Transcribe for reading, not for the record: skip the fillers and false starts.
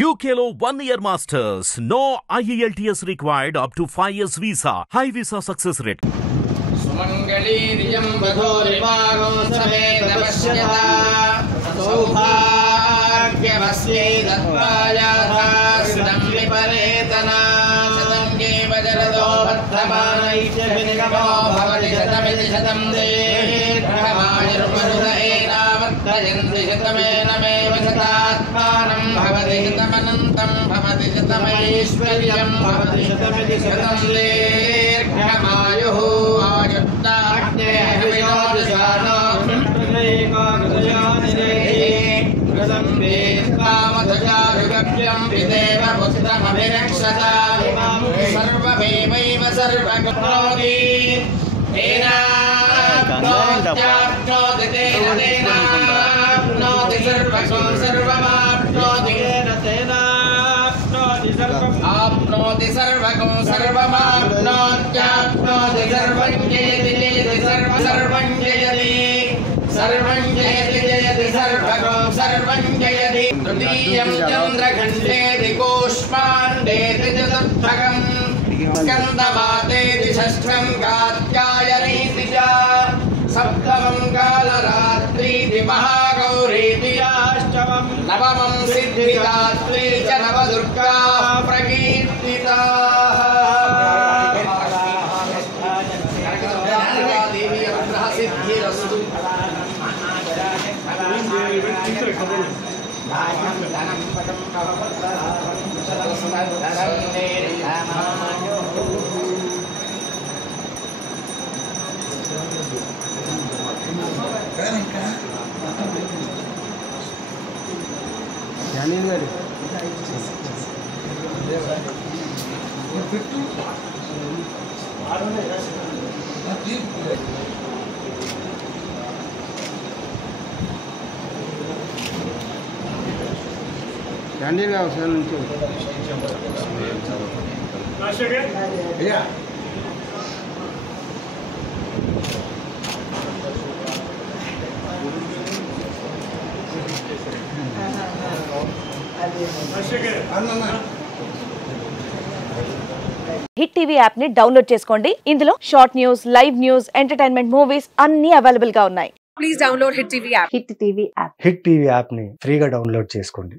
UKLO 1 year masters. No IELTS required up to 5 years visa. High visa success rate. सुमंगली रिजं वधूरिवागो समेत पश्यता सौभाग्यवस्ये दत्तायाथास्तं विपरेतना शतंगे वज्रदो वर्धमानैश्च विनिगमो भवति शतमिति शतं दीर्घमायुर्मरुदेनावर्तयन्ति शतमेनमेव शतात्मानं भवति शतमनन्तं भवति शतमैश्वर्यं भवति शतमिति शतं दीर्घमायुः सर्वमेवैव सर्वकरोति तेनाप्नोति तेनाप्नोति सर्वं सर्वमाप्नोति आप्नोति सर्वं सर्वमाप्नोत्याप्नोति सर्वं जयति जयति सर्वं जयति सर्वं जयति जयति सर्वं जयति तृतीयं चन्द्रखण्डेति कूष्माण्डेति चतुर्थकम् स्कन्दमातेति षष्ठं कात्यायनीति च सप्तमं कालरात्रीति महागौरीति अष्टमं नवमं सिद्धिदात्री च नवदुर्गा प्रकीर्तिताः देवी अनुग्रह सिद्धिरस्तु క్యాంటీన్ అవసరం నుంచి హిట్ టీవీ యాప్ ని డౌన్లోడ్ చేసుకోండి. ఇందులో short news, live news, entertainment movies అన్ని అవైలబుల్ గా ఉన్నాయి. Please download hit TV app. Hit TV app hit TV app ని ఫ్రీగా డౌన్లోడ్ చేసుకోండి.